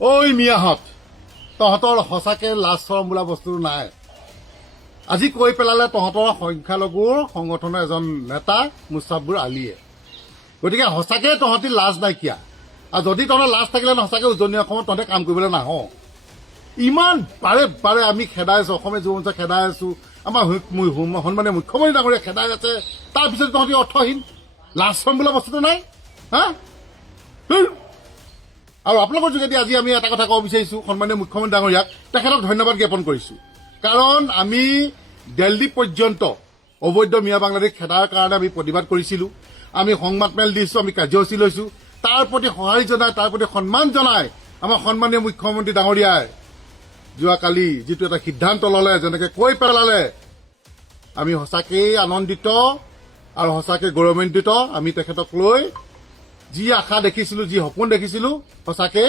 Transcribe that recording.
ঐ মিয়াহঁত তহঁতৰ সঁচাকে লাজ চৰম বোলা বস্তু নাই আজি কৈ পেলালে তহঁতৰ সংখ্যালঘুৰ সংগঠনৰ এজন নেতা মুস্তাফিজুৰ আলীয়ে গতিকে সঁচাকে তহঁতি লাজ নাইকিয়া আৰু যদি তহঁতৰ লাজ থাকিলে সঁচাকে উজনি অসমত তহঁতে কাম কৰিবলৈ নাহ ইমান বাৰে বাৰে আমি খেদাই আছো অসমীয়া যুৱ মঞ্চ খেদাই আছো আমাৰ সন্মানীয় মুখ্যমন্ত্ৰী ডাঙৰীয়া খেদাই আছে তাৰপিছত তহঁতি অৰ্থহীন লাজ চৰম বোলা বস্তুটো নাই হা আৰু আপোনালোকৰ যোগেদি আজি আমি এটা কথা ক'ব বিচাৰিছো সন্মানীয় মুখ্যমন্ত্ৰী ডাঙৰীয়াক তেখেতক ধন্যবাদ জ্ঞাপন কৰিছো কাৰণ আমি দিল্লী পৰ্যন্ত অবৈধ মিয়া বাংলাদেশ খেদাৰ কাৰণে আমি প্ৰতিবাদ কৰিছিলো আমি সংবাদ মেল দিছো আমি কাৰ্যসূচী লৈছো তাৰ প্ৰতি সঁহাৰি জনাই তাৰ প্ৰতি সন্মান জনাই আমাৰ সন্মানীয় মুখ্যমন্ত্ৰী ডাঙৰীয়াই যোৱাকালি যিটো এটা সিদ্ধান্ত ললে যেনেকে কৈ পেলালে আমি সঁচাকেই আনন্দিত আৰু সঁচাকে গৌৰৱান্বিত আমি তেখেতক লৈ যি আশা দেখিছিলো যি সপোন দেখিছিলো সঁচাকে